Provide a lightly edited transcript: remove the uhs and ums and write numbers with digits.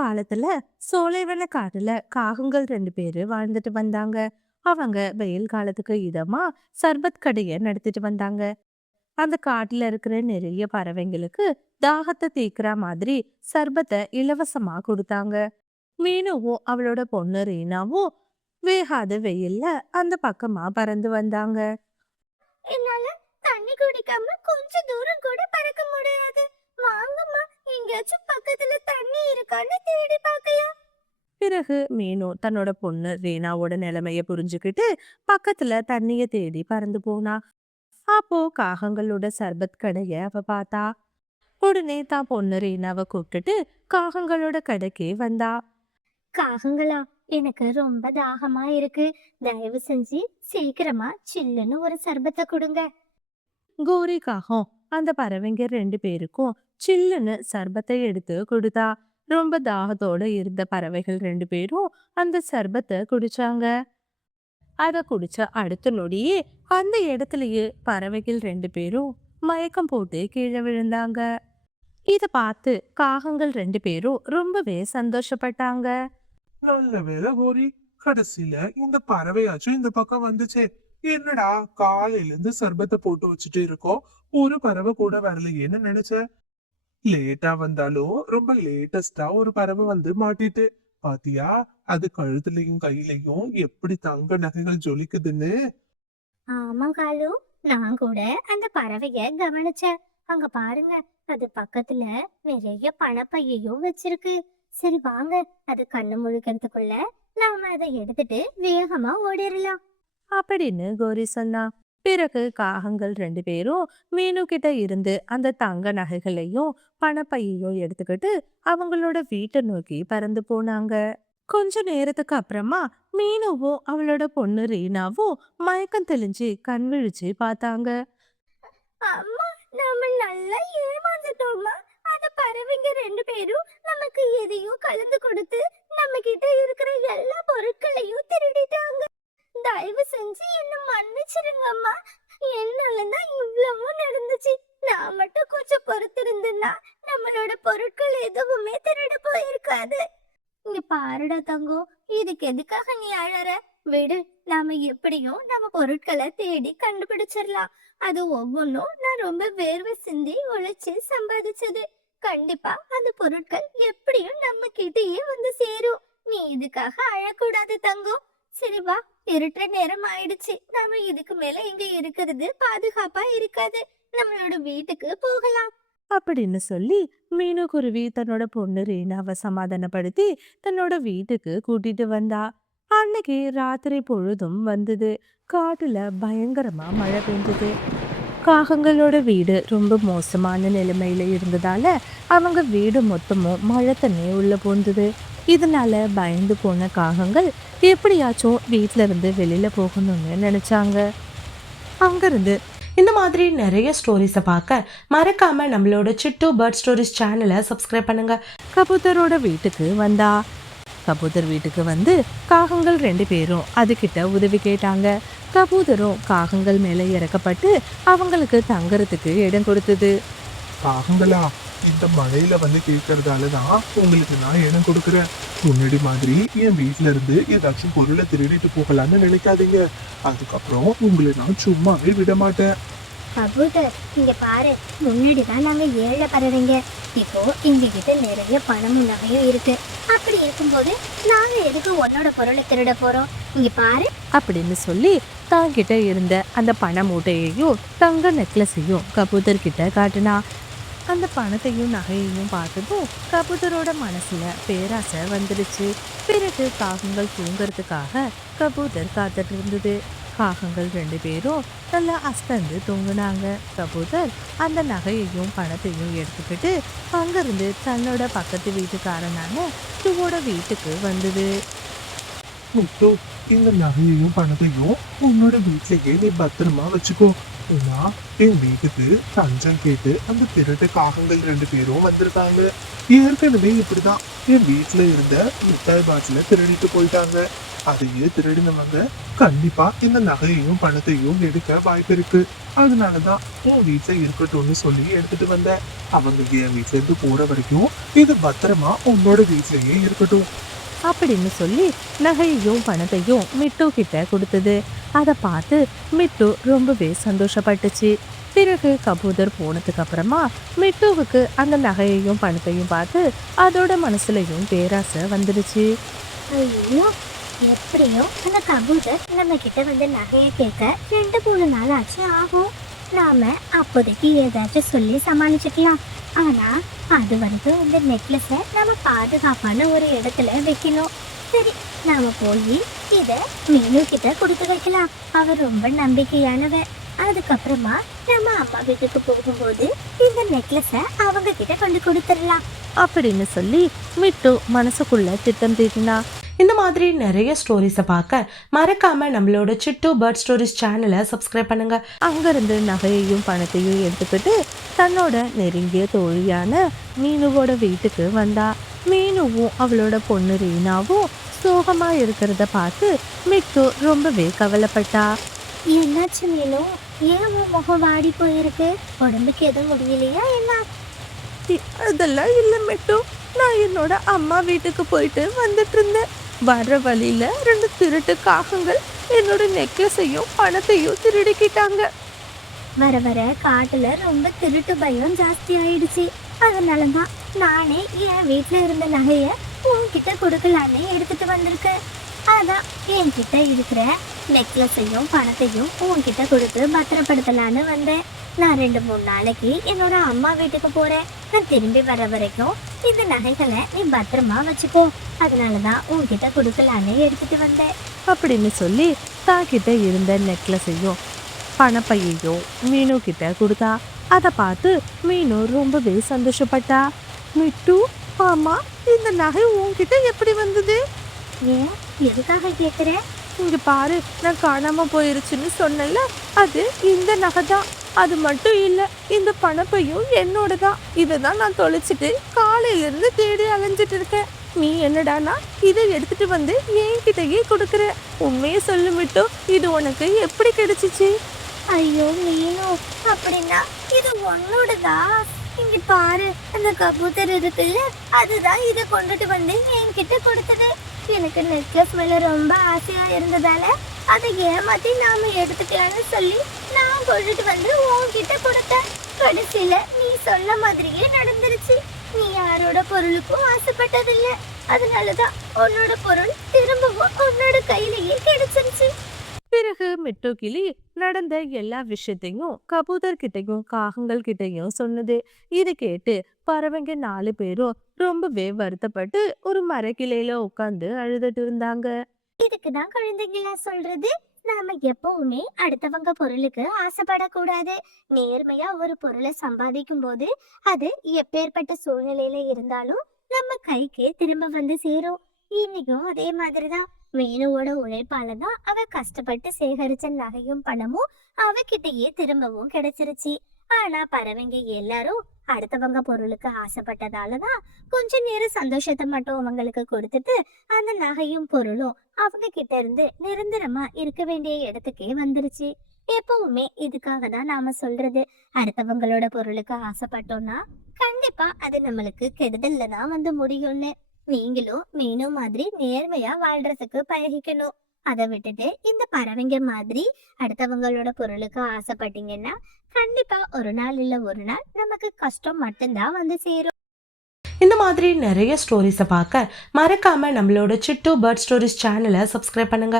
காலத்துல சோலைவன காட்டுல காகங்கள் 2 பேரு வாழ்ந்துட்டு வந்தாங்க. அவங்க வெயில் காலத்துக்கு இதமா சர்பத் கடைய நடத்திட்டு வந்தாங்க. அந்த காட்டுல இருக்கிற நிறைய பறவைங்களுக்கு தாகத்தை தீக்கிற மாதிரி சர்பத்தை இலவசமா கொடுத்தாங்க. மீனுவும் அவளோட பொண்ணு ரீனாவும் வேகாத வெயில்ல அந்த பக்கமா பறந்து வந்தாங்க. என்னால தண்ணி குடிக்காம கொஞ்ச தூரம் கூட பறக்க முடியாது. வாங்கம்மா, எங்கேயாச்சும் பக்கத்துல தண்ணி இருக்கான்னு தேடி பார்க்கலாம். பிறகு மீனு தன்னோட பொண்ணு ரீனாவோட நிலைமைய புரிஞ்சுக்கிட்டு பக்கத்துல தண்ணிய தேடி பறந்து போனா. அப்போ காகங்களோட சர்பத் கடைய அவ பார்த்தா. உடனே தான் பொண்ணு ரீனாவை கூப்பிட்டுட்டு காகங்களோட கடைக்கே வந்தா. காகங்களா, எனக்கு ரொம்ப தாகமா இருக்கு. தயவு செஞ்சு சீக்கிரமா சில்லுன்னு ஒரு சர்பத்தை கொடுங்க. கோரி காகம் அந்த பறவைங்க 2 பேருக்கும் சில்லுன்னு சர்பத்தை எடுத்து கொடுத்தா. ரொம்ப தாகத்தோட இருந்த பறவைகள் 2 பேரும் அந்த சர்பத்தை குடிச்சாங்க. அத குடிச்ச அடுத்த நொடியே அந்த இடத்துலயே பறவைகள் 2 பேரும் மயக்கம் போட்டு கீழே விழுந்தாங்க. இத பார்த்து காகங்கள் 2 பேரும் ரொம்பவே சந்தோஷப்பட்டாங்க. நல்ல வேலை கோரி, கடைசியில இந்த பறவையாச்சும் இந்த பக்கம் வந்துச்சே. என்னடா காலையில இருந்து சர்பத்தை போட்டு வச்சுட்டு இருக்கோம், ஒரு பறவை கூட வரலையேன்னு நினைச்சேன். லேட்டா வந்தாலும் ரொம்ப லேட்டஸ்டா ஒரு பறவை வந்து மாட்டிட்டு பாத்தியா, அது கழுத்துலயும் கையிலயும் எப்படி தங்க நகைகள் ஜொலிக்குதுன்னு. ஆமா காலு, நான் கூட அந்த பறவைய கவனிச்சேன். அங்க பாருங்க, அது பக்கத்துல நிறைய பணப்பையையும் வச்சிருக்கு. சரி வாங்க, அது கண்ணு முழிக்கிறதுக்குள்ள நாம அதை எடுத்துட்டு வேகமா ஓடிடலாம். அப்படின்னு கோரி சொன்னா. பிறகு காகங்கள் 2 பேரும் மீனு கிட்ட இருந்து அந்த தங்க நகைகளையும் பணப்பையையும் எடுத்துக்கிட்டு அவங்களோட வீட்டை நோக்கி பறந்து போனாங்க. கொஞ்ச நேரத்துக்கு அப்புறமா மீனுவும் அவளோட பொண்ணு ரீனாவும் மயக்கம் தெளிஞ்சு கண் விழிச்சு பார்த்தாங்க. அம்மா, நாம நல்லா ஏமாந்துட்டோமா? அந்த பறவைங்க 2 பேரும் நமக்கு எதையும் கலந்து கொடுத்து நம்ம கிட்ட இருக்கிற எல்லா பொருட்களையும் திருடிட்டாங்க. தயவு செஞ்சு என்ன மன்னிச்சிருங்கம்மா. என்னாலதான் இவ்வளவும் நடந்துச்சு. நான் மட்டும் கொஞ்சம் பொறுத்திருந்தேன்னா நம்மளோட பொருட்கள் எதுவுமே திருட போயிருக்காது. இங்க பாருடா தங்கம், இதுக்கு எதுக்காக நீ அழற? விடு, நாம எப்படியும் நம்ம பொருட்களை தேடி கண்டுபிடிச்சிடலாம். அது ஒவ்வொன்றும் நான் ரொம்ப வேர்வை சிந்தி உழைச்சு சம்பாதிச்சது. கண்டிப்பா அந்த பொருட்கள் எப்படியும் நம்ம கிட்டயே வந்து சேரும். நீ இதுக்காக அழக்கூடாது தங்கம். சரி வா, இருட்டுற நேரம் ஆயிடுச்சு. நாம இதுக்கு மேல இங்க இருக்கிறது பாதுகாப்பா இருக்காது. நம்மளோட வீட்டுக்கு போகலாம். அப்படின்னு சொல்லி மீனு குருவி தன்னோட பொண்ணு ரீனாவை சமாதானப்படுத்தி தன்னோட வீட்டுக்கு கூட்டிட்டு வந்தா. அன்னைக்கு ராத்திரி பொழுதும் வந்தது. காட்டுல பயங்கரமா மழை பெஞ்சது. காகங்களோட வீடு ரொம்ப மோசமான நிலைமையில இருந்ததால அவங்க வீடு மொத்தமும் மழை தண்ணி உள்ள போந்தது. இதனால பயந்து போன காகங்கள் எப்படியாச்சும் வீட்ல இருந்து வெளியில போகணும்னு நினைச்சாங்க. அங்கிருந்து இந்த மாதிரி நிறைய ஸ்டோரிஸை பார்க்க மறக்காம நம்மளோட சிட்டு பேர்ட் ஸ்டோரிஸ் சேனலை சப்ஸ்கிரைப் பண்ணுங்க. கபூத்தரோட வீட்டுக்கு வந்தா. கபூத்தர் வீட்டுக்கு வந்து காகங்கள் 2 பேரும் அதுகிட்ட உதவி கேட்டாங்க. கபூதரும் காகங்கள் மேல இறக்கப்பட்டு அவங்களுக்கு தங்கறதுக்கு இடம் கொடுத்தது. காகங்களா, இந்த மழையில வந்து கேட்கறதாலதான் உங்களுக்கு நான் இடம் கொடுக்குறேன். முன்னாடி மாதிரி என் வீட்டுல இருந்து ஏதாச்சும் பொருளை திருடிட்டு போகலான்னு நினைக்காதீங்க. அதுக்கப்புறம் உங்களை நான் சும்மாவே விட மாட்டேன். கபூதர், இங்க பாரு, முன்னாடிதான் நாங்க ஏழை பறவைங்க. இப்போ எங்க கிட்ட நிறைய பணமும் நகையும் இருக்கு. அப்படி இருக்கும்போது நாங்க எதுக்கு உன்னோட பொருளை திருட போறோம்? இங்க பாரு அப்படின்னு சொல்லி தாங்கிட்ட இருந்த அந்த பண மூட்டையையும் தங்க நெக்லஸையும் கபூதர் கிட்ட காட்டினா. அந்த பணத்தையும் நகையையும் பார்த்ததும் கபூதரோட மனசுல பேராசை வந்துடுச்சு. பிறகு காகங்கள் தூங்குறதுக்காக கபூதர் காத்துட்டு இருந்தது. காகங்கள் 2 பேரும் நல்லா அசந்து தூங்குனாங்க. கபூதர் அந்த நகையையும் பணத்தையும் எடுத்துக்கிட்டு அங்கிருந்து தன்னோட பக்கத்து வீட்டுக்காரனான துவோட வீட்டுக்கு வந்தது. முத்து, இந்த நகையையும் பணத்தையும் உன்னோட வீட்லயே நீ பத்திரமா வச்சுக்கோ. ஏன்னா என் வீட்டுக்கு தஞ்சம் கேட்டு அந்த திருட்டு காகங்கள் 2 பேரும் வந்திருக்காங்க. ஏற்கனவே இப்படிதான் என் வீட்டுல இருந்த மிட்டாய் பாட்டில திருடிட்டு போயிட்டாங்க. அதையே திருடினவங்க கண்டிப்பா இந்த நகையையும் பணத்தையும் எடுக்க வாய்ப்பு இருக்கு. அதனாலதான் உன் வீட்டுல இருக்கட்டும்னு சொல்லி எடுத்துட்டு வந்த. அவங்க என் வீட்டுல இருந்து போற வரைக்கும் இது பத்திரமா உன்னோட வீட்லயே இருக்கட்டும். அப்படின்னு சொல்லி நகையையும் பணத்தையும் மிட்டு கிட்ட கொடுத்தது. அதை பார்த்து மிட்டு ரொம்பவே சந்தோஷப்பட்டுச்சு. பிறகு கபூதர் போனதுக்கு அப்புறமா மிட்டுவுக்கு அந்த நகையையும் பணத்தையும் பார்த்து அதோட மனசுலயும் பேராசை வந்துடுச்சு. ஐயோ, எப்படியோ அந்த கபூதர் நம்ம கிட்ட வந்து நகையை கேட்க 2-3 நாள் ஆச்சு ஆகும். நாம அப்போதைக்கு ஏதாச்சும் சொல்லி சமாளிச்சுக்கலாம். ஆனா அது வரைக்கும் இந்த நெக்லஸை நம்ம பாதுகாப்பான ஒரு இடத்துல வைக்கணும். சரி, நாம போய் இத மீனு கிட்ட கொடுத்து வைக்கலாம். அவர் ரொம்ப நம்பிக்கையானவ. அதுக்கப்புறமா நம்ம அம்மா வீட்டுக்கு போகும்போது இந்த நெக்லஸை அவங்க கிட்ட கொண்டு கொடுத்துடலாம். அப்படின்னு சொல்லி மிட்டு மனசுக்குள்ள திட்டம் தீட்டினா. இந்த மாதிரி நிறைய ஸ்டோரிஸை பார்க்க மறக்காம நம்மளோட சிட்டு பேர்ட் ஸ்டோரிஸ் சேனலை சப்ஸ்கிரைப் பண்ணுங்க. அங்கிருந்து நகையையும் பணத்தையும் எடுத்துக்கிட்டு தன்னோட நெருங்கிய தோழியான மீனுவோட வீட்டுக்கு வந்தா. மீனுவும் அவளோட பொண்ணு ரீனாவும் சோகமா இருக்கிறத பார்த்து மிட்டு ரொம்பவே கவலைப்பட்டா. என்னாச்சு மீனு? ஏன் உன் முகம் வாடி போயிருக்கு? உடம்புக்கு எதுவும் முடியலையா என்ன? அதெல்லாம் இல்லை மிட்டு, நான் என்னோட அம்மா வீட்டுக்கு போயிட்டு வந்துட்டு இருந்தேன். வர்ற வழியில 2 திருட்டு காகங்கள் என்னோட நெக்லஸையும் பணத்தையும் திருடிக்கிட்டாங்க. வர வர காட்டுல ரொம்ப திருட்டு பயம் ஜாஸ்தி ஆயிடுச்சு. அதனாலதான் நானே என் வீட்டுல இருந்த நகைய உன்கிட்ட கொடுக்கலான்னு எடுத்துட்டு வந்திருக்கேன். அதான் என்கிட்ட இருக்கிற நெக்லஸையும் பணத்தையும் உன்கிட்ட கொடுத்து பத்திரப்படுத்தலான்னு வந்தேன். நான் 2-3 நாளைக்கு என்னோட அம்மா வீட்டுக்கு போறேன். நான் திரும்பி வர வரைக்கும் இந்த நகைகளை நீ பத்திரமா வச்சுக்கோ. அதனாலதான் உன்கிட்ட கொடுக்கலான்னு எடுத்துட்டு வந்தேன். அப்படின்னு சொல்லி தாக்கிட்ட இருந்த நெக்லஸையும் பணப்பையையும் மீனு கிட்ட கொடுத்தா. அதை பார்த்து மீனு ரொம்பவே சந்தோஷப்பட்டா. மிட்டு, ஆமா, இந்த நகை உன்கிட்ட எப்படி வந்தது? ஏன், எதுக்காக கேக்குற? இங்க பாரு, நான் காணாம போயிருச்சுன்னு சொன்னல, அது இந்த நகை தான். அது மட்டும் இல்ல, இந்த பணப்பையும் என்னோட தான். இதை தான் நான் தொலைச்சிட்டு காலையில இருந்து தேடி அலைஞ்சிட்டு இருக்கேன். நீ என்னடானா இதை எடுத்துட்டு வந்து என்கிட்டயே கொடுக்குற. உண்மையை சொல்லு மிட்டு, இது உனக்கு எப்படி கிடைச்சிச்சு? ஐயோ மீனு, அப்படின்னா இது உன்னோடதா? இங்க பாரு, அந்த கபூத்தர் இருக்குல்ல, அதுதான் இதை கொண்டுட்டு வந்து என்கிட்ட கொடுத்தது. எனக்கு நெக்லஸ் மேல ரொம்ப ஆசையா இருந்ததால அதை ஏமாத்தி நாம எடுத்துக்கலாம்னு சொல்லி நான் கொண்டுட்டு வந்து உன்கிட்ட கொடுத்தேன். கடைசியில நீ சொன்ன மாதிரியே நடந்துருச்சு. நீ யாரோட பொருளுக்கும் ஆசைப்பட்டதில்லை. அதனாலதான் உன்னோட பொருள் திரும்பவும் உன்னோட கையிலேயே கிடைச்சிருச்சு. பிறகு மிட்டு கிளி நடந்த எல்லா விஷயத்தையும் கபூதர் கிட்டையும் காகங்கள் கிட்டையும் சொன்னது. இது கேட்டு பறவைங்க 4 பேரும் ரொம்பவே வருத்தப்பட்டு ஒரு மரக்கிளையில உட்காந்து அழுதுட்டு இருந்தாங்க. இதுக்குதான் குழந்தைங்களா சொல்றது, நாம எப்பவுமே அடுத்தவங்க பொருளுக்கு ஆசைப்படக்கூடாது. நேர்மையா ஒரு பொருளை சம்பாதிக்கும் போது அது எப்பேற்பட்ட சூழ்நிலையில இருந்தாலும் நம்ம கைக்கு திரும்ப வந்து சேரும். இன்னைக்கும் அதே மாதிரிதான். மீனுவோட உழைப்பால தான் அவ கஷ்டப்பட்டு சேகரிச்ச நகையும் பணமும் அவகிட்டயே திரும்பவும் கிடைச்சிருச்சு. ஆனா பறவைங்க எல்லாரும் அடுத்தவங்க பொருளுக்கு ஆசைப்பட்டதாலதான் கொஞ்ச நேரம் சந்தோஷத்தை மட்டும் அவங்களுக்கு கொடுத்துட்டு அந்த நகையும் பொருளும் அவங்க கிட்ட இருந்து நிரந்தரமா இருக்க வேண்டிய இடத்துக்கே வந்துருச்சு. எப்பவுமே இதுக்காக தான் நாம சொல்றது, அடுத்தவங்களோட பொருளுக்கு ஆசைப்பட்டோம்னா கண்டிப்பா அது நம்மளுக்கு கெடுதல்ல தான் வந்து முடியும்னு. நீங்களும் மீனும் மாதிரி நேர்மையா வாழ்றதுக்கு பழகிக்கணும். அதை விட்டுட்டு இந்த பறவைங்க மாதிரி அடுத்தவங்களோட பொருளுக்கு ஆசைப்பட்டீங்கன்னா கண்டிப்பா ஒரு நாள் இல்ல ஒரு நாள் நமக்கு கஷ்டம் மட்டும்தான் வந்து சேரும். இந்த மாதிரி நிறைய ஸ்டோரிஸை பார்க்க மறக்காம நம்மளோட சிட்டு பேர்ட் ஸ்டோரிஸ் சேனலை சப்ஸ்கிரைப் பண்ணுங்க.